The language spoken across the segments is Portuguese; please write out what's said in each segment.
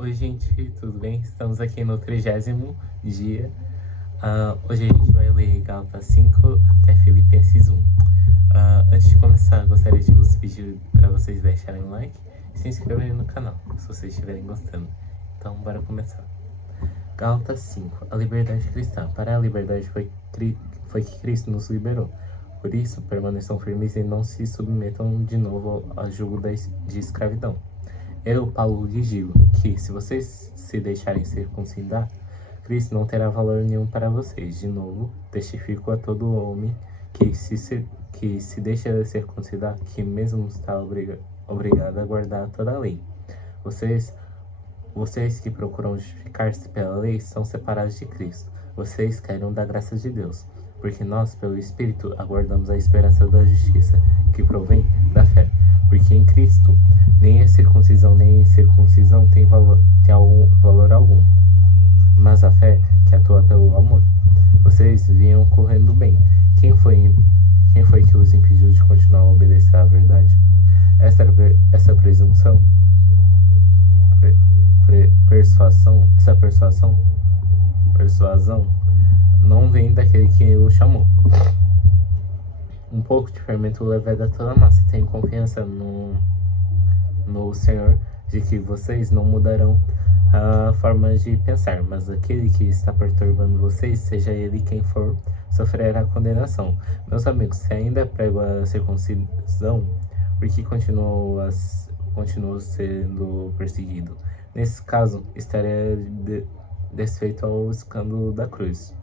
Oi, gente, tudo bem? Estamos aqui no 30º dia. Hoje a gente vai ler Gálatas 5 até Filipenses 1. Antes de começar, gostaria de vos pedir para vocês deixarem um like e se inscreverem no canal, se vocês estiverem gostando. Então, bora começar. Gálatas 5. A liberdade cristã. Para a liberdade foi que Cristo nos liberou. Por isso, permaneçam firmes e não se submetam de novo ao jugo de escravidão. Eu, Paulo, lhes digo que, se vocês se deixarem circuncidar, Cristo não terá valor nenhum para vocês. De novo, testifico a todo homem que se deixa circuncidar, que mesmo está obrigado a guardar toda a lei. Vocês que procuram justificar-se pela lei são separados de Cristo. Vocês caíram da graça de Deus, porque nós, pelo Espírito, aguardamos a esperança da justiça, que provém da fé. Porque em Cristo, nem a circuncisão nem a incircuncisão tem valor algum, mas a fé que atua pelo amor. Vocês vinham correndo bem. Quem foi que os impediu de continuar a obedecer à verdade? Essa presunção, persuasão não vem daquele que o chamou. Um pouco de fermento leveda toda a massa. Tenho confiança no Senhor de que vocês não mudarão a forma de pensar, mas aquele que está perturbando vocês, seja ele quem for, sofrerá condenação. Meus amigos, se ainda prego a circuncisão, por que continuo sendo perseguido? Nesse caso, estaria desfeito ao escândalo da cruz.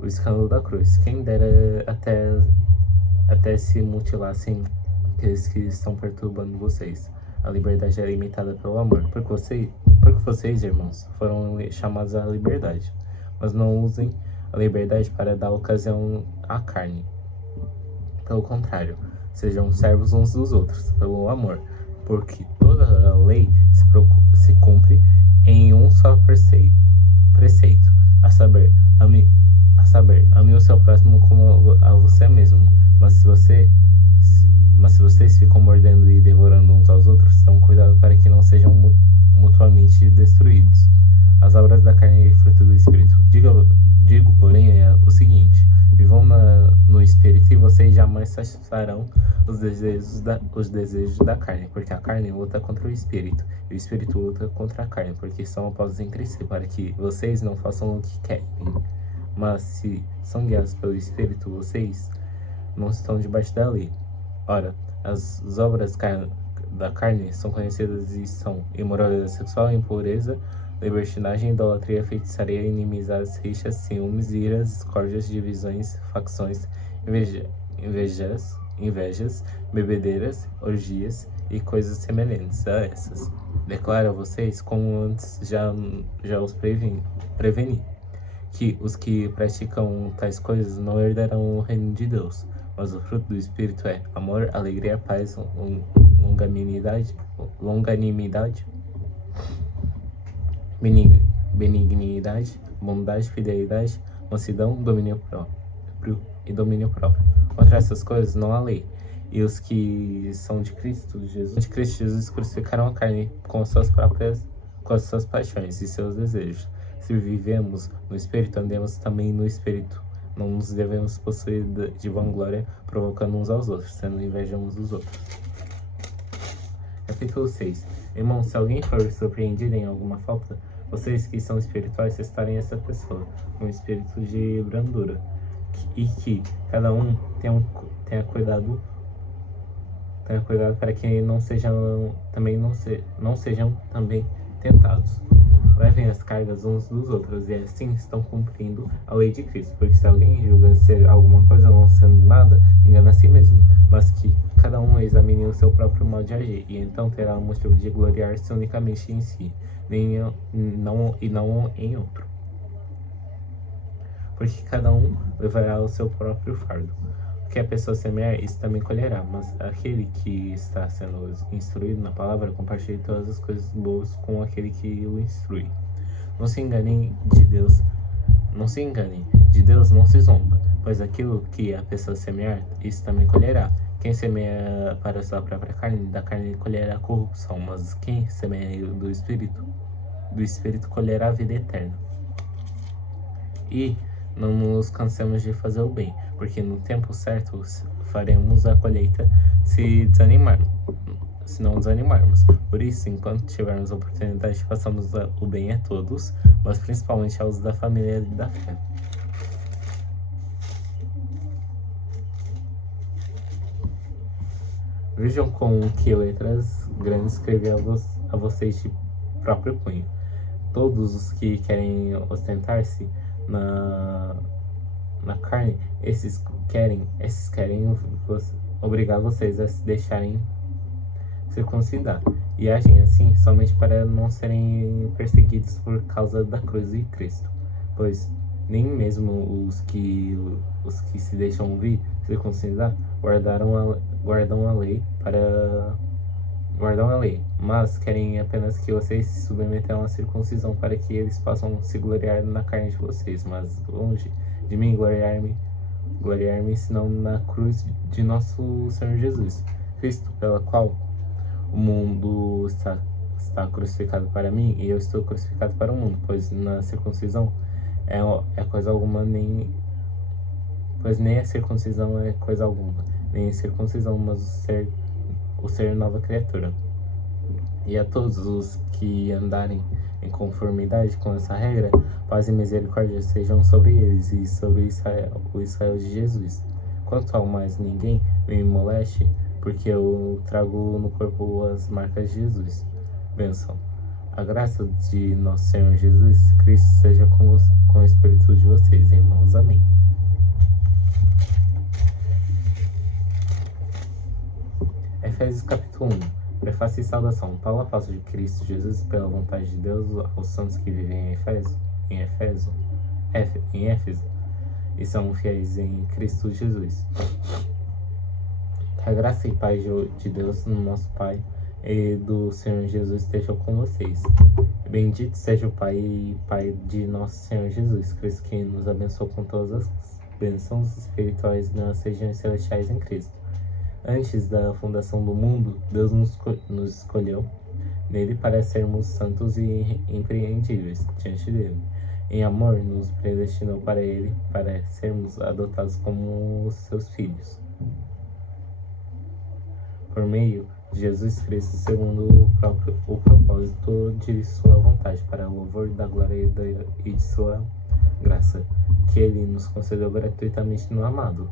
O escândalo da cruz. Quem dera até se mutilassem aqueles que estão perturbando vocês. A liberdade é limitada pelo amor. Porque vocês, irmãos, foram chamados à liberdade. Mas não usem a liberdade para dar ocasião à carne. Pelo contrário, sejam servos uns dos outros, pelo amor. Porque toda a lei se cumpre em um só preceito, a saber, ame o seu próximo como a você mesmo. Mas se vocês ficam mordendo e devorando uns aos outros, tenham cuidado para que não sejam mutuamente destruídos. As obras da carne e fruto do Espírito. Digo, porém, o seguinte: vivam no Espírito e vocês jamais satisfarão os desejos da carne, porque a carne luta contra o Espírito, e o Espírito luta contra a carne, porque são opostos entre si, para que vocês não façam o que querem. Mas se são guiados pelo Espírito, vocês não estão debaixo da lei. Ora, as obras da carne são conhecidas e são imoralidade sexual, impureza, libertinagem, idolatria, feitiçaria, inimizades, rixas, ciúmes, iras, discórdias, divisões, facções, invejas, bebedeiras, orgias e coisas semelhantes a essas. Declaro a vocês, como antes já os preveni, que os que praticam tais coisas não herdarão o reino de Deus. Mas o fruto do Espírito é amor, alegria, paz, longanimidade, benignidade, bondade, fidelidade, mansidão, domínio próprio. Contra essas coisas não há lei. E os que são de Cristo Jesus crucificaram a carne com as suas paixões e seus desejos. Se vivemos no Espírito, andemos também no Espírito. Não nos devemos possuir de vanglória, provocando uns aos outros, sendo inveja uns dos outros. Capítulo 6. Irmãos, se alguém for surpreendido em alguma falta, vocês que são espirituais testarem essa pessoa com um espírito de brandura, e que cada um tenha cuidado para que não sejam também tentados. Levem as cargas uns dos outros, e assim estão cumprindo a lei de Cristo. Porque se alguém julga ser alguma coisa não sendo nada, engana a si mesmo. Mas que cada um examine o seu próprio modo de agir, e então terá um motivo de gloriar-se unicamente em si, e não em outro. Porque cada um levará o seu próprio fardo. O que a pessoa semear, isso também colherá. Mas aquele que está sendo instruído na palavra, compartilhe todas as coisas boas com aquele que o instrui. Não se enganem, de Deus não se zomba, pois aquilo que a pessoa semear, isso também colherá. Quem semeia para a sua própria carne, da carne colherá corrupção, mas quem semeia do Espírito, do Espírito colherá a vida eterna. E não nos cansemos de fazer o bem, porque no tempo certo faremos a colheita se não desanimarmos. Por isso, enquanto tivermos a oportunidade, façamos o bem a todos, mas principalmente aos da família e da fé. Vejam com que letras grandes escrevi a vocês de próprio punho. Todos os que querem ostentar-se na carne, esses querem obrigar vocês a se deixarem circuncidar, e agem assim somente para não serem perseguidos por causa da cruz de Cristo, pois nem mesmo os que se deixam ouvir circuncidar guardam a lei, mas querem apenas que vocês se submetam à circuncisão para que eles possam se gloriar na carne de vocês, mas longe de mim gloriar-me senão na cruz de nosso Senhor Jesus Cristo, pela qual o mundo está crucificado para mim e eu estou crucificado para o mundo, pois na circuncisão é coisa alguma, nem a circuncisão é coisa alguma, nem a circuncisão, mas o ser nova criatura. E a todos os que andarem em conformidade com essa regra, paz e misericórdia sejam sobre eles e sobre o Israel de Jesus. Quanto ao mais, ninguém me moleste, porque eu trago no corpo as marcas de Jesus. Bênção. A graça de nosso Senhor Jesus Cristo seja com o espírito de vocês, irmãos. Amém. Efésios capítulo 1. Prefácio e saudação. Paulo, apóstolo de Cristo Jesus, pela vontade de Deus, aos santos que vivem em Éfeso e são fiéis em Cristo Jesus. Que a graça e paz de Deus, nosso Pai, e do Senhor Jesus estejam com vocês. Bendito seja o Pai de nosso Senhor Jesus Cristo, que nos abençoou com todas as bênçãos espirituais nas regiões celestiais em Cristo. Antes da fundação do mundo, Deus nos escolheu nele para sermos santos e irrepreensíveis diante dele. Em amor, nos predestinou para ele, para sermos adotados como seus filhos, por meio de Jesus Cristo, segundo o propósito de sua vontade, para o louvor da glória e de sua graça, que ele nos concedeu gratuitamente no amado.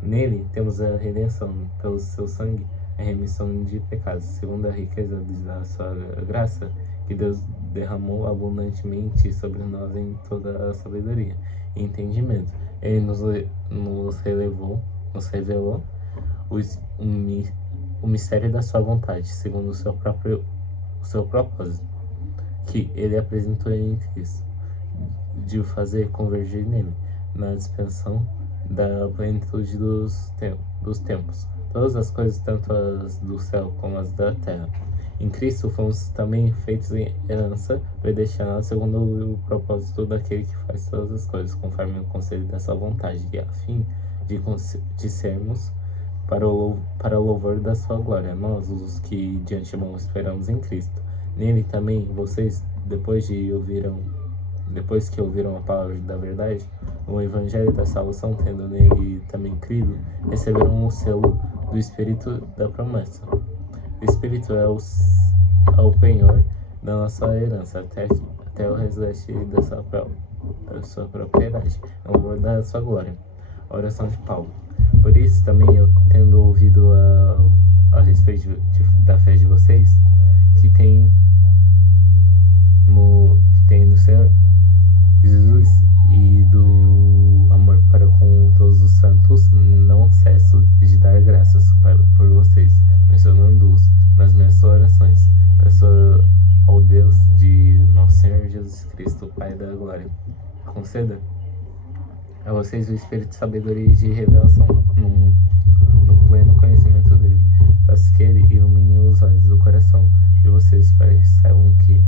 Nele temos a redenção pelo seu sangue, a remissão de pecados, segundo a riqueza da sua graça, que Deus derramou abundantemente sobre nós em toda a sabedoria e entendimento. Ele nos revelou o mistério da sua vontade, segundo o seu propósito, que ele apresentou em Cristo, de o fazer convergir nele, na dispensação da plenitude dos tempos, todas as coisas, tanto as do céu como as da terra. Em Cristo fomos também feitos em herança, predestinados segundo o propósito daquele que faz todas as coisas, conforme o conselho da sua vontade, e a fim de sermos para o louvor da sua glória, nós, os que de antemão esperamos em Cristo. Nele também vocês, depois que ouviram a palavra da verdade, o evangelho da salvação, tendo nele também crido, receberam o selo do Espírito da promessa. O Espírito é o penhor da nossa herança, até o resgate da sua propriedade, em louvor da sua glória. A oração de Paulo. Por isso também eu, tendo ouvido a respeito da fé de vocês, que tem no Senhor Jesus e do amor para com todos os santos, não cesso de dar graças por vocês, mencionando-os nas minhas orações. Peço ao Deus de nosso Senhor Jesus Cristo, Pai da glória, conceda a vocês o espírito de sabedoria e de revelação no pleno conhecimento dele. Peço que ele ilumine os olhos do coração de vocês para que saibam que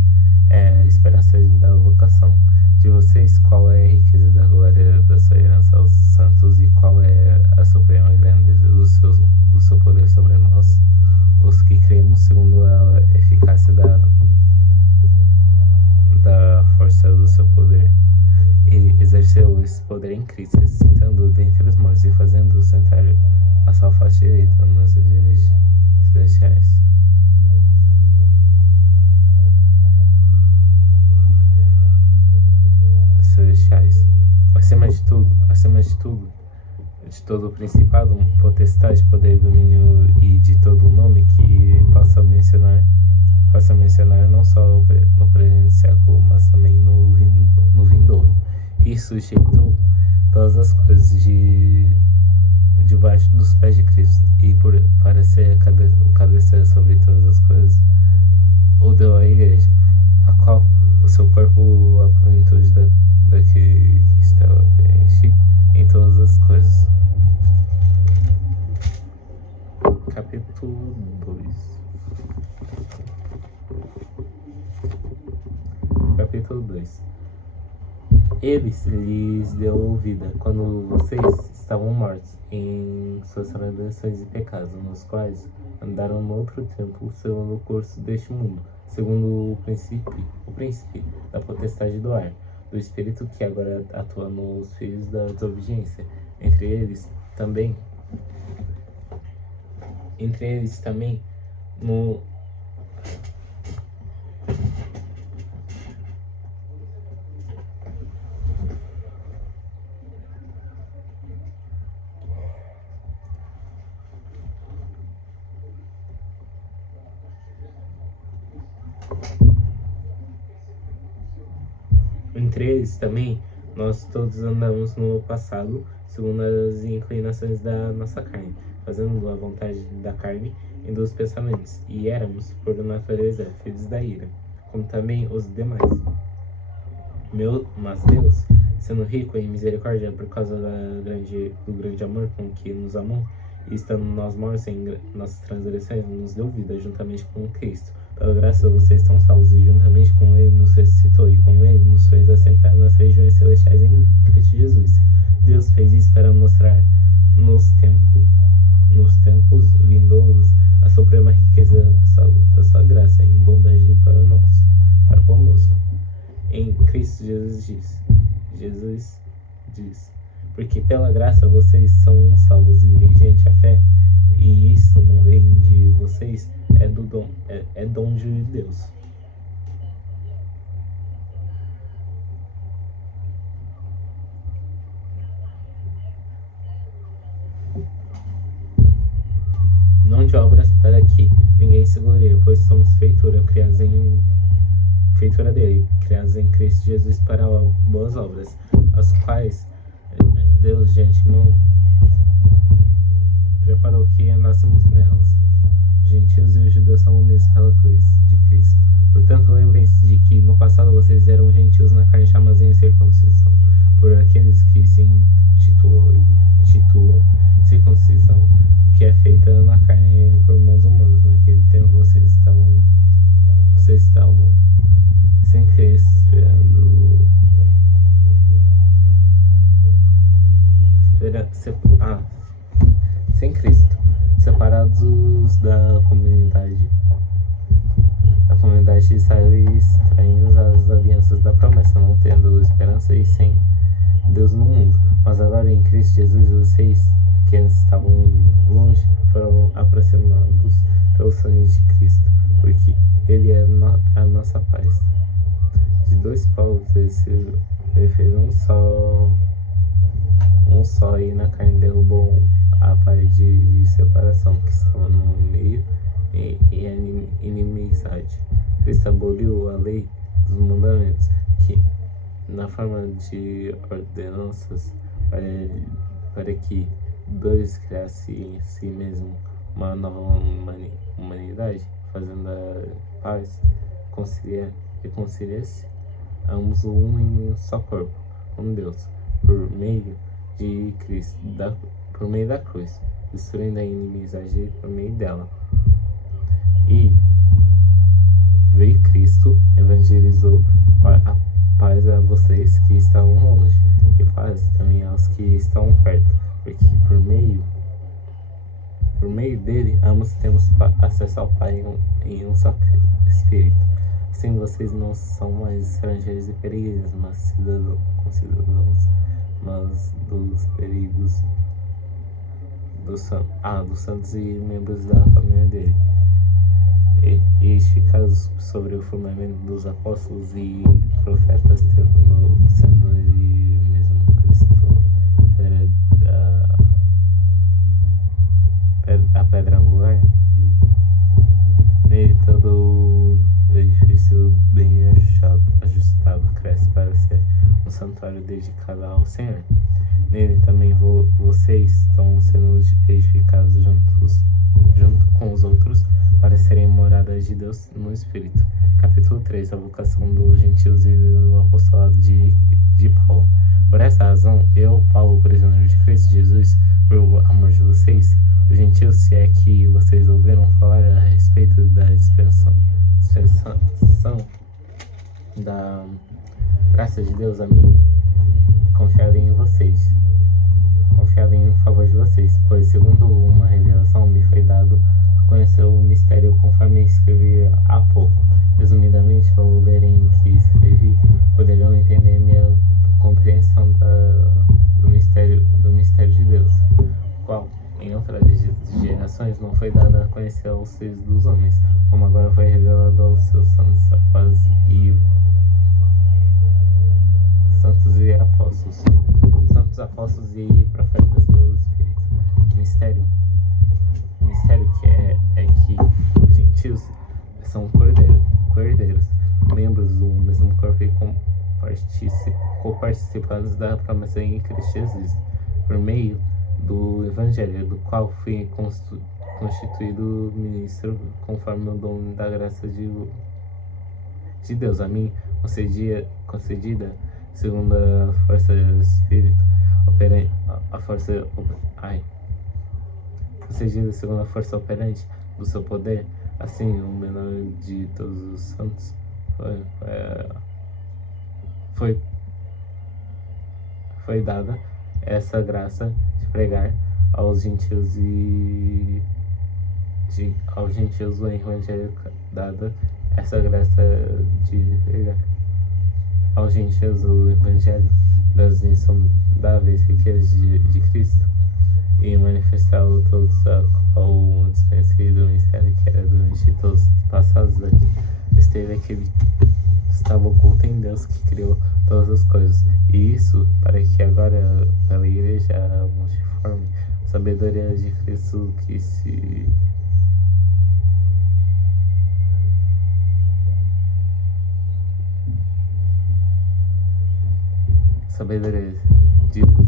é a esperança da vocação de vocês, qual é a riqueza da glória da sua herança aos santos e qual é a suprema grandeza do seu poder sobre nós, os que cremos, segundo a eficácia manifestado o seu poder, e exerceu esse poder em Cristo, ressuscitando dentre os mortos e fazendo sentar a sua face direita nas regiões celestiais. Acima de todo o principado, potestade, poder, domínio e de todo nome que possa mencionar não só no presente século, mas também no vindouro. E sujeitou todas as coisas debaixo dos pés de Cristo, e para ser o cabeceira sobre todas as coisas, o deu à igreja, a qual o seu corpo, a plenitude da que estava preenche em todas as coisas. Capítulo 2. Ele lhes deu vida quando vocês estavam mortos em suas transgressões e pecados, nos quais andaram no outro tempo, segundo o curso deste mundo, segundo o príncipe da potestade do ar, do espírito que agora atua nos filhos da desobediência. Entre eles também nós todos andamos no passado, segundo as inclinações da nossa carne, fazendo a vontade da carne e dos pensamentos, e éramos, por natureza, filhos da ira, como também os demais. Mas Deus, sendo rico em misericórdia por causa do grande amor com que nos amou, e estando nós mortos em nossas transgressões, nos deu vida juntamente com Cristo. Pela graça vocês estão salvos, e juntamente com Ele nos ressuscitou, e com Ele nos fez assentar nas regiões celestiais em Cristo Jesus. Deus fez isso para mostrar nos tempos vindouros a suprema riqueza da sua graça em bondade para conosco. Em Cristo Jesus diz, porque pela graça vocês são salvos mediante a fé, e isso não vem de vocês, é dom de Deus. Não de obras para que ninguém se glorie, pois somos feitura dele, criados em Cristo Jesus para boas obras, as quais Deus de antemão preparou que andássemos nelas. Gentios e os judeus são unidos pela cruz de Cristo. Portanto, lembrem-se de que no passado vocês eram gentios na carne, chamados em circuncisão, por aqueles que se intitulam circuncisão, que é feita na carne por mãos humanas. Naquele tempo vocês estavam sem crer, sem Cristo, separados da comunidade de Israel e estranhos às alianças da promessa, não tendo esperança e sem Deus no mundo. Mas agora em Cristo Jesus, vocês que estavam longe foram aproximados pelo sangue de Cristo, porque Ele é a nossa paz. De dois povos ele fez um só, e na carne derrubou a parede de separação que estava no meio e a inimizade. Cristo aboliu a lei dos mandamentos, que na forma de ordenanças, para que dois criassem em si mesmo uma nova humanidade, fazendo a paz, reconcilia-se ambos em um só corpo com Deus, por meio de Cristo, por meio da cruz, destruindo a inimizade por meio dela. E veio Cristo, evangelizou a paz a vocês que estavam longe, e paz também aos que estão perto, porque por meio dele ambos temos acesso ao Pai em um só Espírito. Assim vocês não são mais estrangeiros e peregrinos, mas cidadãos, mas dos perigos dos santos e membros da família dele, e edificados sobre o fundamento dos apóstolos e profetas, sendo ele mesmo Cristo a pedra angular. Nele todo o edifício bem ajustado cresce para ser um santuário dedicado ao Senhor. Nele também vocês estão sendo edificados junto com os outros para serem moradas de Deus no Espírito. Capítulo 3. A vocação dos gentios e o apostolado de Paulo. Por essa razão, eu, Paulo, prisioneiro de Cristo Jesus, por amor de vocês, os gentios, se é que vocês ouviram falar a respeito da dispensação da graça de Deus a mim, confiado em vocês, confiado em favor de vocês, pois segundo uma revelação me foi dado a conhecer o mistério conforme escrevi há pouco. Resumidamente, ao lerem o que escrevi, poderão entender minha compreensão do mistério de Deus, qual em outras gerações não foi dada a conhecer aos filhos dos homens, como agora foi revelado aos seus santos apóstolos e profetas pelo Espírito. O mistério que é que os gentios são cordeiros, membros do mesmo corpo e co-participantes da promessa em Cristo Jesus, por meio do Evangelho, do qual fui constituído ministro conforme o dom da graça de Deus a mim concedida segundo a força do Espírito concedida segundo a força operante do seu poder. Assim, o menor de todos os santos foi dada essa graça de pregar aos gentios o Evangelho, dada essa graça de pregar aos gentios o Evangelho das insondáveis riquezas de Cristo, e manifestá-lo todos ao desconhecido mistério que era durante todos os passados aqui. Estava oculto em Deus que criou todas as coisas, e isso para que agora pela igreja multiforme sabedoria de Cristo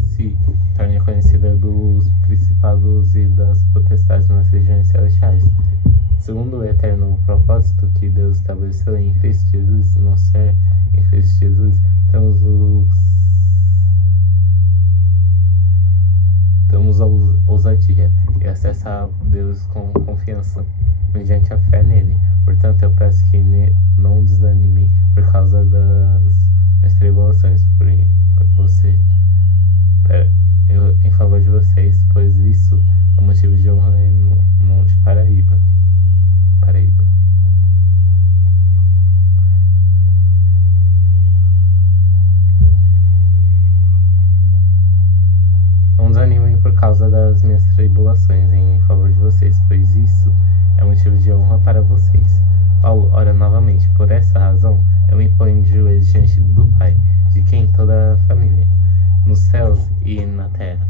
se torne conhecida dos principados e das potestades nas regiões celestiais, segundo o eterno propósito que Deus estabeleceu em Cristo Jesus. Nosso Senhor, em Cristo Jesus, temos ousadia e acesso a Deus com confiança, mediante a fé nele. Portanto, eu peço que não desanimem por causa das minhas tribulações em favor de vocês, pois isso é motivo de honra em Monte Paraíba. Não desanimem por causa das minhas tribulações em favor de vocês, pois isso é motivo de honra para vocês. Paulo ora novamente. Por essa razão, eu me ponho de joelhos diante do Pai, de quem toda a família, nos céus e na terra,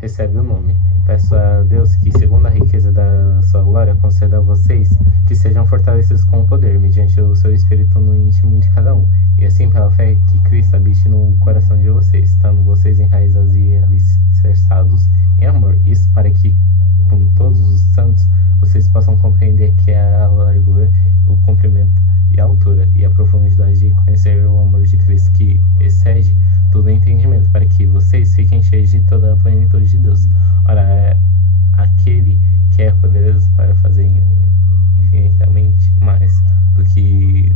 recebe o nome. Peço a Deus que, segundo a riqueza da sua glória, conceda a vocês que sejam fortalecidos com o poder, mediante o seu Espírito no íntimo de cada um, e assim pela fé que Cristo habite no coração de vocês, estando vocês enraizados e alicerçados em amor. Isso para que, com todos os santos, vocês possam compreender que é a largura, o comprimento e a altura e a profundidade de conhecer o amor de Cristo, que excede todo entendimento, para que vocês fiquem cheios de toda a plenitude de Deus. Ora, é aquele que é poderoso para fazer infinitamente mais do que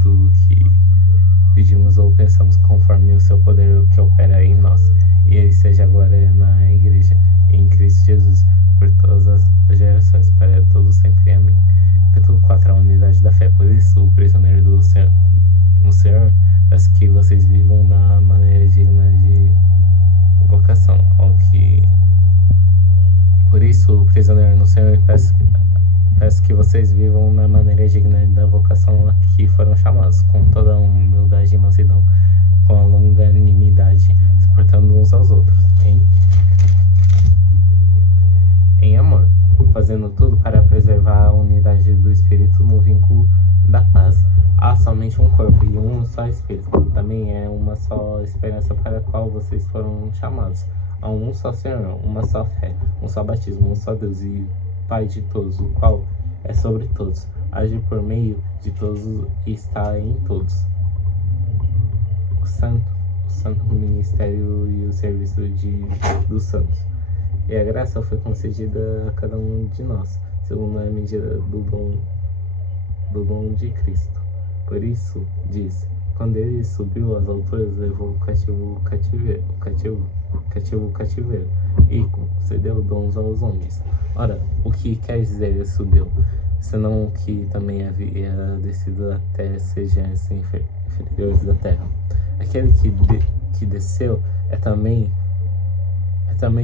tudo que pedimos ou pensamos, conforme o seu poder que opera em nós. E ele seja a glória na igreja, em Cristo Jesus, por todas as gerações, para todos sempre. Amém. Capítulo 4. A unidade da fé. Por isso, o prisioneiro do Senhor, no Senhor, peço que vocês vivam na maneira digna de vocação. Por isso, o prisioneiro no Senhor, peço que vocês vivam na maneira digna da vocação a que foram chamados, com toda a humildade e mansidão, com a longanimidade, suportando uns aos outros, em amor, fazendo tudo para preservar a unidade do Espírito no vínculo da paz. Há somente um corpo e um só Espírito, também é uma só esperança para a qual vocês foram chamados. Há um só Senhor, uma só fé, um só batismo, um só Deus e Pai de todos, o qual é sobre todos, age por meio de todos e está em todos. O santo ministério e o serviço dos santos. E a graça foi concedida a cada um de nós, segundo a medida do dom de Cristo. Por isso, diz, quando ele subiu às alturas, levou o cativeiro e concedeu dons aos homens. Ora, o que quer dizer ele subiu? Senão que também havia descido até regiões inferiores da terra. Aquele que desceu é também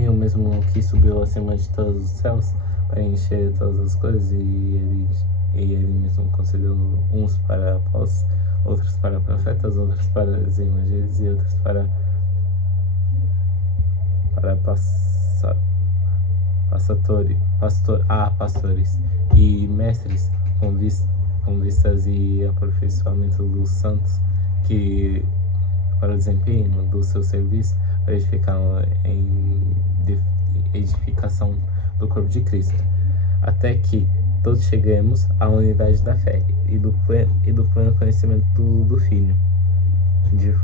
o mesmo que subiu acima de todos os céus para encher todas as coisas, e ele mesmo concedeu uns para apóstolos, outros para profetas, outros para evangelhos e outros para pastores e mestres, com vistas e aperfeiçoamento dos santos, que para o desempenho do seu serviço, para edificação do corpo de Cristo, até que todos cheguemos à unidade da fé e do pleno conhecimento do Filho de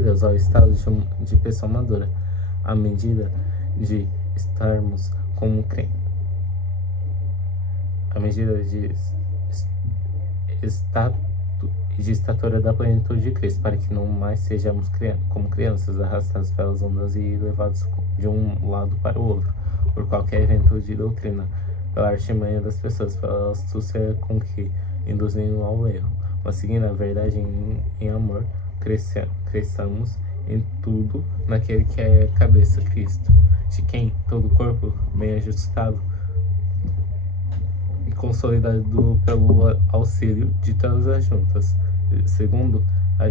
Deus, ao estado de pessoa madura, à medida de estarmos como crentes, à medida de estatura da plenitude de Cristo, para que não mais sejamos como crianças, arrastados pelas ondas e levados de um lado para o outro, por qualquer vento de doutrina, pela artimanha das pessoas, pela astúcia com que induzem ao erro, mas seguindo a verdade em amor, cresçamos em tudo naquele que é a cabeça, Cristo, de quem todo o corpo, bem ajustado e consolidado pelo auxílio de todas as juntas, segundo a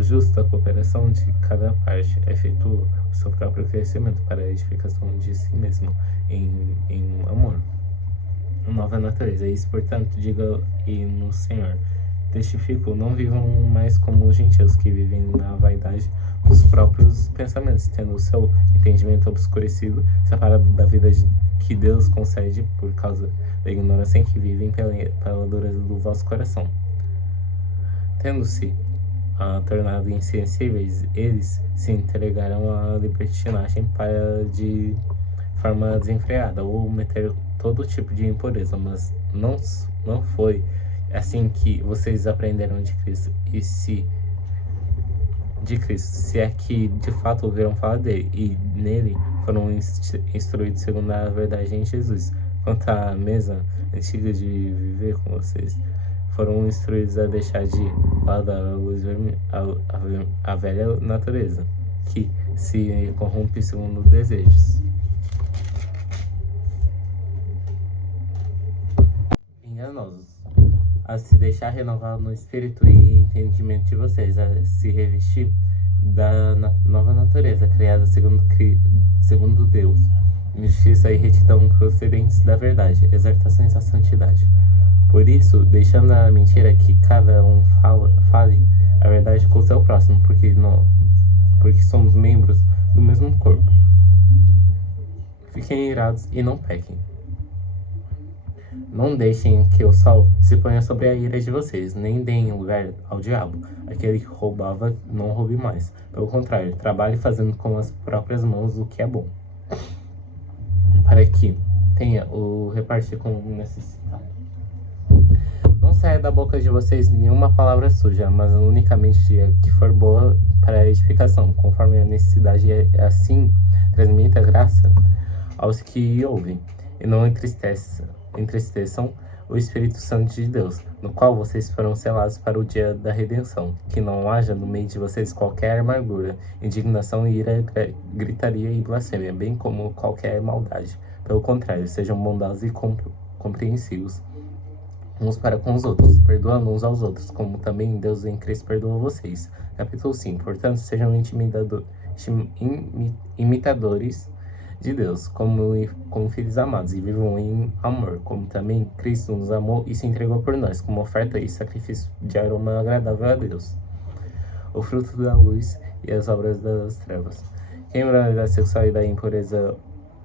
justa cooperação de cada parte, efetua o seu próprio crescimento para a edificação de si mesmo em amor. Nova natureza. Isso, portanto, diga e no Senhor, testifico, não vivam mais como os gentios, que vivem na vaidade dos próprios pensamentos, tendo o seu entendimento obscurecido, separado da vida que Deus concede por causa da ignorância em que vivem pela dureza do vosso coração. Tendo-se tornado insensíveis, eles se entregarão à libertinagem para de forma desenfreada, ou meter todo tipo de impureza, mas não foi assim que vocês aprenderam de Cristo, se é que de fato ouviram falar dele, e nele foram instruídos segundo a verdade em Jesus. Quanto à mesa antiga de viver com vocês, foram instruídos a deixar de lado a velha natureza, que se corrompe segundo desejos. Enganosos, a se deixar renovar no espírito e entendimento de vocês, a se revestir da nova natureza, criada segundo Deus, justiça e retidão procedentes da verdade, exortações à santidade. Por isso, deixando a mentira, que cada um fale a verdade com o seu próximo, porque somos membros do mesmo corpo. Fiquem irados e não pequem. Não deixem que o sol se ponha sobre a ira de vocês, nem deem lugar ao diabo. Aquele que roubava, não roube mais. Pelo contrário, trabalhe fazendo com as próprias mãos o que é bom, para que tenha o repartir com o necessitado. Não saia da boca de vocês nenhuma palavra suja, mas unicamente a que for boa para a edificação, conforme a necessidade, assim transmita graça aos que ouvem, e não entristeçam o Espírito Santo de Deus, no qual vocês foram selados para o dia da redenção. Que não haja no meio de vocês qualquer amargura, indignação, ira, gritaria e blasfêmia, bem como qualquer maldade. Pelo contrário, sejam bondosos e compreensivos uns para com os outros, perdoando uns aos outros, como também Deus em Cristo perdoou vocês. Capítulo 5. Portanto, sejam imitadores de Deus, como filhos amados, e vivam em amor, como também Cristo nos amou e se entregou por nós, como oferta e sacrifício de aroma agradável a Deus. O fruto da luz e as obras das trevas. Quem imoralidade sexual e da impureza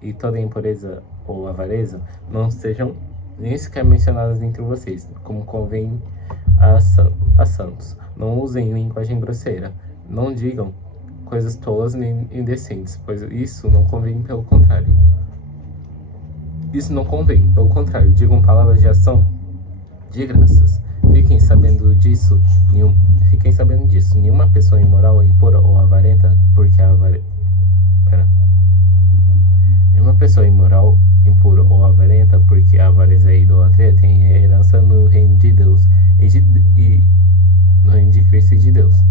e toda impureza ou avareza não sejam nem sequer mencionadas entre vocês, como convém a santos. Não usem linguagem grosseira. Não digam coisas tolas nem indecentes, pois isso não convém, pelo contrário. Digam palavras de ação de graças. Fiquem sabendo disso. Nenhuma pessoa imoral, impura ou avarenta, porque a Nenhuma pessoa imoral, impura ou avarenta, porque a avareza e a idolatria têm herança no reino de Deus e no reino de Cristo e de Deus.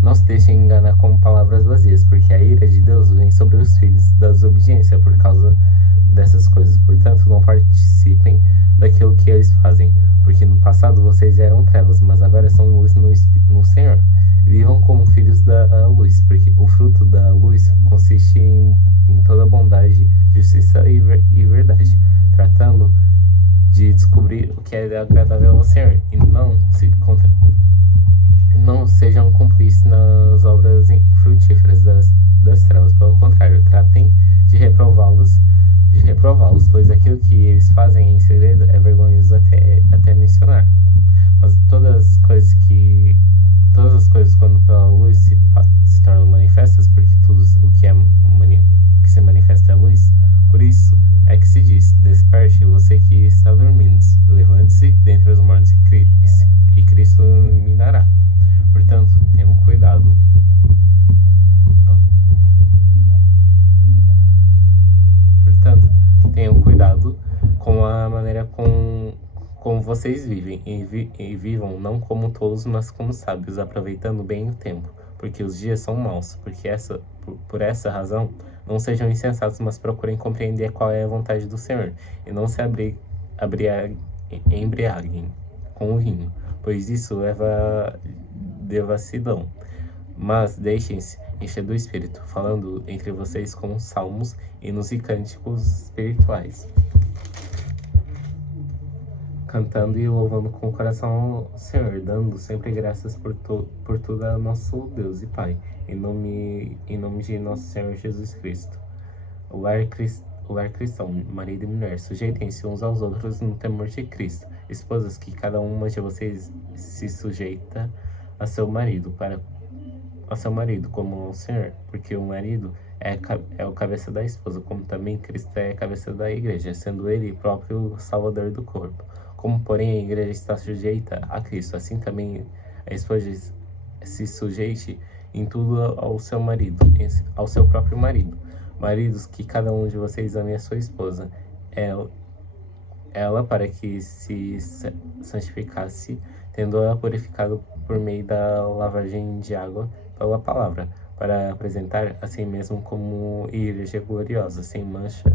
Não se deixem enganar com palavras vazias, porque a ira de Deus vem sobre os filhos da desobediência por causa dessas coisas. Portanto, não participem daquilo que eles fazem, porque no passado vocês eram trevas, mas agora são luz no Senhor. Vivam como filhos da luz, porque o fruto da luz consiste em toda bondade, justiça e verdade, tratando de descobrir o que é agradável ao Senhor, e não sejam cúmplices nas obras infrutíferas das trevas. Pelo contrário, tratem de reprová-los, pois aquilo que eles fazem em segredo é vergonhoso até mencionar. Mas todas as coisas quando pela luz se tornam manifestas, porque tudo o que se manifesta é luz. Por isso é que se diz: desperte você que está dormindo, levante-se dentre os mortos e Cristo iluminará. Portanto, tenham cuidado. Com a maneira como vocês vivem, e vivam não como tolos, mas como sábios, aproveitando bem o tempo, porque os dias são maus. Por essa razão, não sejam insensatos, mas procurem compreender qual é a vontade do Senhor, e não se embriaguem com o vinho, pois isso leva devassidão. Mas deixem-se encher do Espírito, falando entre vocês com salmos, hinos e cânticos espirituais, cantando e louvando com o coração ao Senhor, dando sempre graças por tudo a nosso Deus e Pai, em nome de nosso Senhor Jesus Cristo. O lar cristão, marido e mulher, sujeitem-se uns aos outros no temor de Cristo. Esposas, que cada uma de vocês se sujeita a seu marido, como ao Senhor, porque o marido é o cabeça da esposa, como também Cristo é a cabeça da igreja, sendo ele próprio Salvador do corpo. Como, porém, a igreja está sujeita a Cristo, assim também a esposa se sujeite em tudo ao seu próprio marido. Maridos, que cada um de vocês ame a sua esposa, ela para que se santificasse, tendo-a purificado por meio da lavagem de água pela palavra, para apresentar a si mesmo como igreja gloriosa, sem mancha,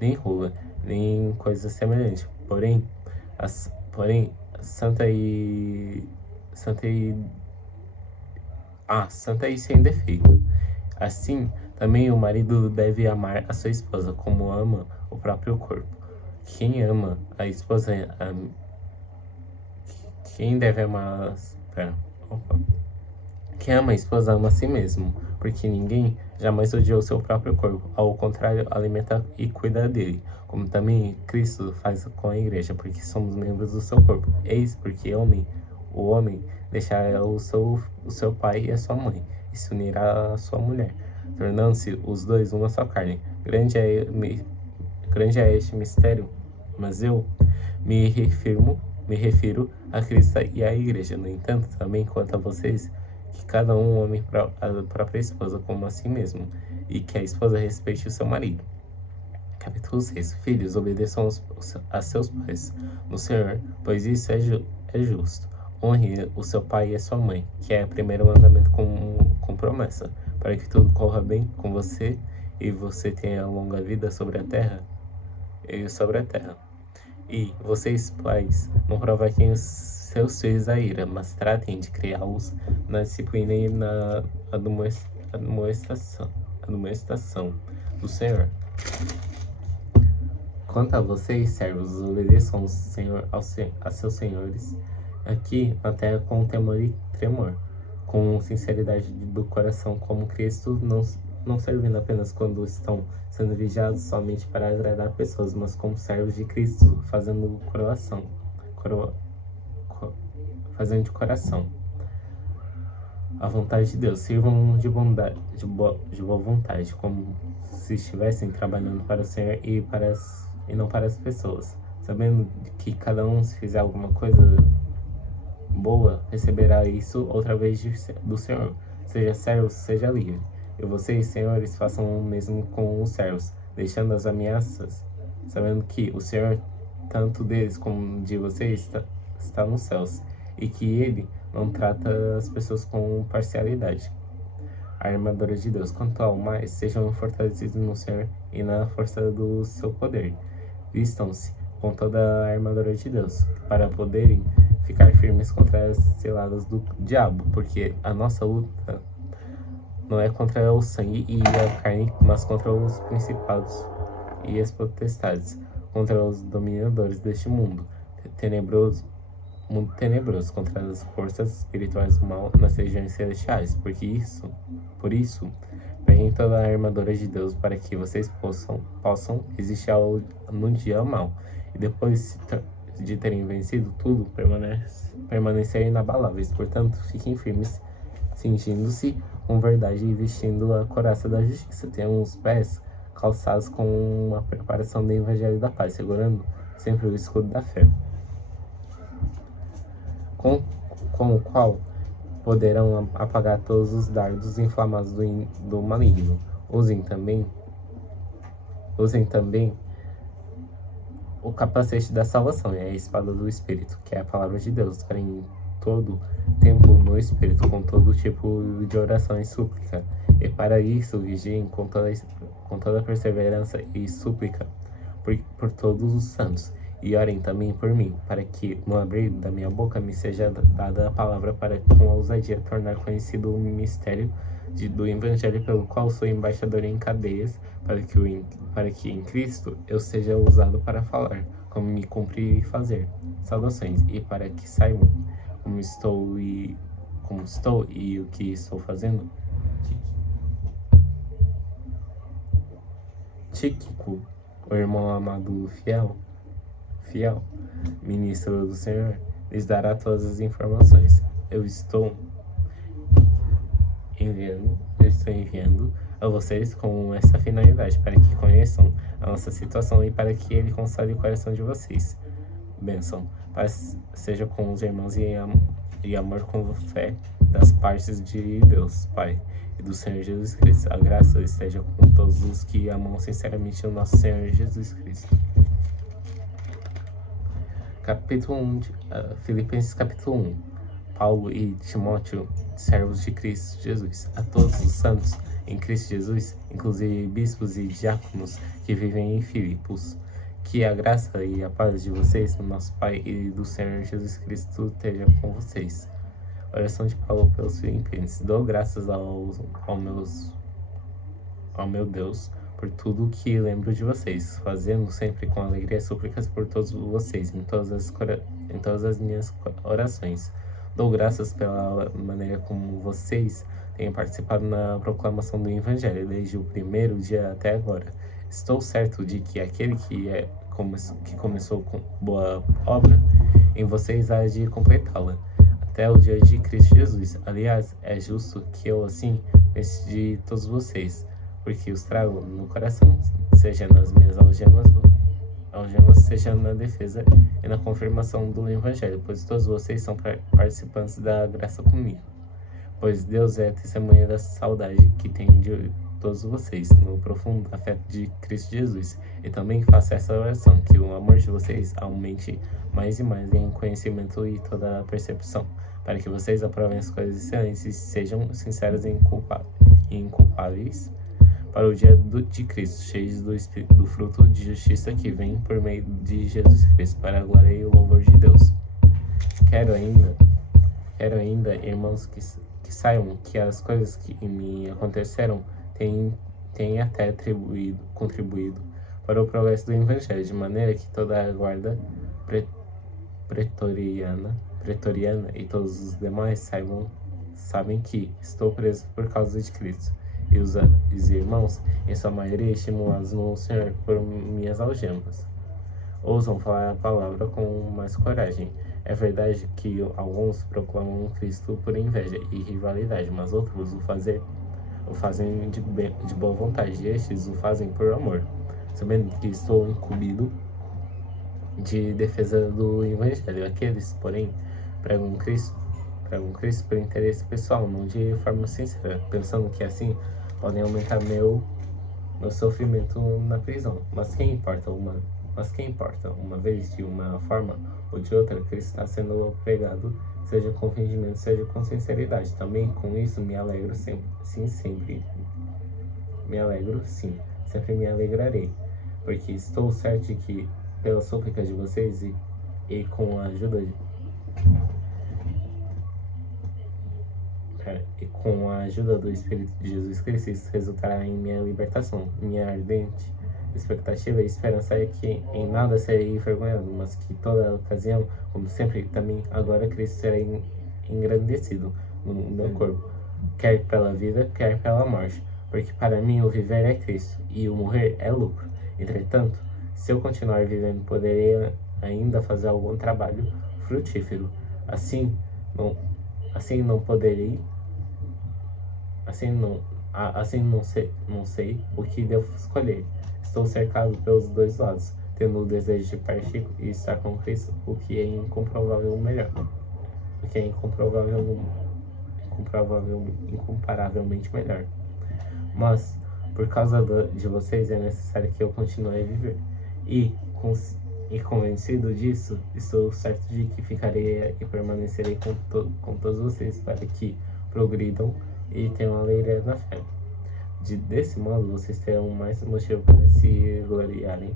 nem rula, nem coisa semelhante, porém santa e sem defeito. Assim, também o marido deve amar a sua esposa como ama o próprio corpo. Quem ama a esposa, quem ama a esposa ama a si mesmo, porque ninguém jamais odiou seu próprio corpo. Ao contrário, alimenta e cuida dele, como também Cristo faz com a igreja, porque somos membros do seu corpo. Eis porque o homem deixará o seu pai e a sua mãe, e se unirá à sua mulher, tornando-se os dois uma só carne. Grande é este mistério, mas eu me refiro a Cristo e à igreja. No entanto, também quanto a vocês, que cada um ame a própria esposa como a si mesmo, e que a esposa respeite o seu marido. Capítulo 6. Filhos, obedeçam a seus pais no Senhor, pois isso é justo. Honre o seu pai e a sua mãe, que é o primeiro mandamento com promessa, para que tudo corra bem com você e você tenha longa vida sobre a terra. E vocês, pais, não provoquem os seus filhos à ira, mas tratem de criá-los na disciplina e na admoestação do Senhor. Quanto a vocês, servos, obedeçam a seus senhores aqui na terra com temor e tremor, com sinceridade do coração, como Cristo, não servindo apenas quando estão sendo vigiados somente para agradar pessoas, mas como servos de Cristo, fazendo de coração a vontade de Deus. Sirvam de boa vontade, como se estivessem trabalhando para o Senhor e não para as pessoas, sabendo que cada um, se fizer alguma coisa boa, receberá isso outra vez do Senhor. Seja servo, seja livre. E vocês, senhores, façam o mesmo com os servos, deixando as ameaças, sabendo que o Senhor, tanto deles como de vocês, está nos céus, e que Ele não trata as pessoas com parcialidade. A armadura de Deus. Quanto ao mais, sejam fortalecidos no Senhor e na força do seu poder. Vistam-se com toda a armadura de Deus, para poderem ficar firmes contra as ciladas do diabo, porque a nossa luta não é contra o sangue e a carne, mas contra os principados e as potestades, contra os dominadores deste mundo tenebroso, contra as forças espirituais do mal nas regiões celestiais. Por isso, peguem toda a armadura de Deus para que vocês possam resistir no dia mal, e depois de terem vencido tudo, permanecerem inabaláveis. Portanto, fiquem firmes, cingindo-se com verdade e vestindo a couraça da justiça. Tenham os pés calçados com a preparação do evangelho da paz, segurando sempre o escudo da fé, com o qual poderão apagar todos os dardos inflamados do maligno. Usem também o capacete da salvação e a espada do Espírito, que é a palavra de Deus. Orem todo tempo no Espírito, com todo tipo de oração e súplica. E para isso, vigiem com toda perseverança e súplica por todos os santos. E orem também por mim, para que no abrir da minha boca me seja dada a palavra para com ousadia tornar conhecido o mistério do Evangelho, pelo qual sou embaixador em cadeias, para que em Cristo eu seja usado para falar, como me cumprir e fazer saudações, e para que saibam como estou e o que estou fazendo. Tíquico, o irmão amado fiel, ministro do Senhor, lhes dará todas as informações. Eu estou enviando a vocês com essa finalidade, para que conheçam a nossa situação e para que Ele console o coração de vocês. Bênção, paz seja com os irmãos e amor com fé das partes de Deus, Pai, e do Senhor Jesus Cristo. A graça esteja com todos os que amam sinceramente o nosso Senhor Jesus Cristo. Capítulo 1, Filipenses capítulo 1. Paulo e Timóteo, servos de Cristo Jesus, a todos os santos em Cristo Jesus, inclusive bispos e diáconos que vivem em Filipos, que a graça e a paz de vocês, do nosso Pai e do Senhor Jesus Cristo, esteja com vocês. Oração de Paulo pelos Filipenses. Dou graças ao meu Deus por tudo que lembro de vocês, fazendo sempre com alegria súplicas por todos vocês, em todas as minhas orações. Dou graças pela maneira como vocês têm participado na proclamação do Evangelho, desde o primeiro dia até agora. Estou certo de que aquele que começou com boa obra em vocês há de completá-la, até o dia de Cristo Jesus. Aliás, é justo que eu assim pense de todos vocês, porque os trago no coração, seja nas minhas algemas, seja na defesa e na confirmação do Evangelho, pois todos vocês são participantes da graça comigo. Pois Deus é testemunha da saudade que tem de todos vocês no profundo afeto de Cristo Jesus. E também faço essa oração, que o amor de vocês aumente mais e mais em conhecimento e toda a percepção, para que vocês aprovem as coisas excelentes e sejam sinceros e inculpáveis para o dia de Cristo, cheios do fruto de justiça que vem por meio de Jesus Cristo, para a glória e o louvor de Deus. Quero ainda, irmãos, que saibam que as coisas que me aconteceram têm até contribuído para o progresso do Evangelho, de maneira que toda a guarda pretoriana e todos os demais sabem que estou preso por causa de Cristo. E os irmãos, em sua maioria, estimulados no Senhor por minhas algemas, ousam falar a palavra com mais coragem. É verdade que alguns proclamam Cristo por inveja e rivalidade, mas outros o fazem de boa vontade, e estes o fazem por amor, sabendo que estou incumbido de defesa do Evangelho. Aqueles, porém, pregam Cristo por interesse pessoal, não de forma sincera, pensando que assim podem aumentar meu sofrimento na prisão. Mas quem importa, uma vez de uma forma ou de outra, Cristo está sendo pregado, seja com fingimento, seja com sinceridade. Também com isso me alegro sempre me alegrarei, porque estou certo de que, pela súplica de vocês e com a ajuda do Espírito de Jesus Cristo, isso resultará em minha libertação. Minha ardente expectativa e esperança é que em nada serei envergonhado, mas que toda ocasião, como sempre, também agora Cristo será engrandecido no meu corpo, quer pela vida, quer pela morte. Porque para mim o viver é Cristo e o morrer é lucro. Entretanto, se eu continuar vivendo, poderei ainda fazer algum trabalho frutífero. Assim não sei o que devo escolher. Estou cercado pelos dois lados, tendo o desejo de partir e estar com Cristo, o que é incomparavelmente melhor. Mas, por causa de vocês, é necessário que eu continue a viver. E convencido disso, estou certo de que ficarei e permanecerei com todos vocês, para que progridam e tenham alegria na fé. Desse modo, vocês terão mais motivo para se gloriarem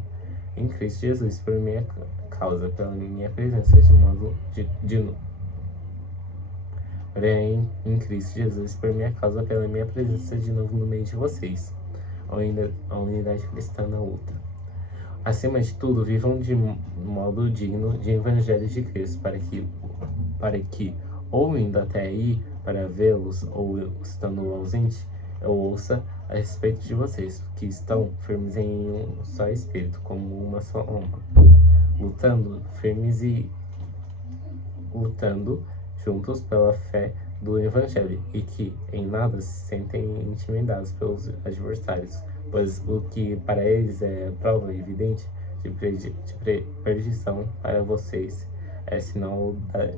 em Cristo Jesus por minha causa, pela minha presença de modo digno. Em Cristo Jesus por minha causa, pela minha presença de novo no meio de vocês. A unidade cristã na luta. Acima de tudo, vivam de modo digno de Evangelho de Cristo, para que ou indo até aí para vê-los, ou estando ausente, eu ouça a respeito de vocês, que estão firmes em um só espírito, como uma só alma, lutando juntos pela fé do Evangelho, e que em nada se sentem intimidados pelos adversários, pois o que para eles é prova evidente de perdição, para vocês é sinal da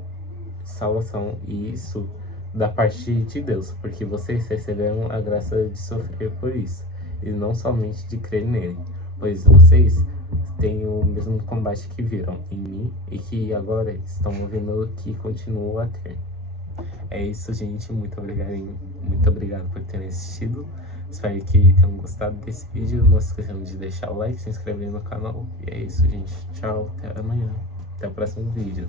salvação, e isso da parte de Deus, porque vocês receberam a graça de sofrer por isso, e não somente de crer nele, pois vocês têm o mesmo combate que viram em mim e que agora estão vendo que continuo a ter. É isso, gente. Muito obrigado por terem assistido. Espero que tenham gostado desse vídeo. Não se esqueçam de deixar o like, se inscrever no canal. E é isso, gente. Tchau, até amanhã. Até o próximo vídeo.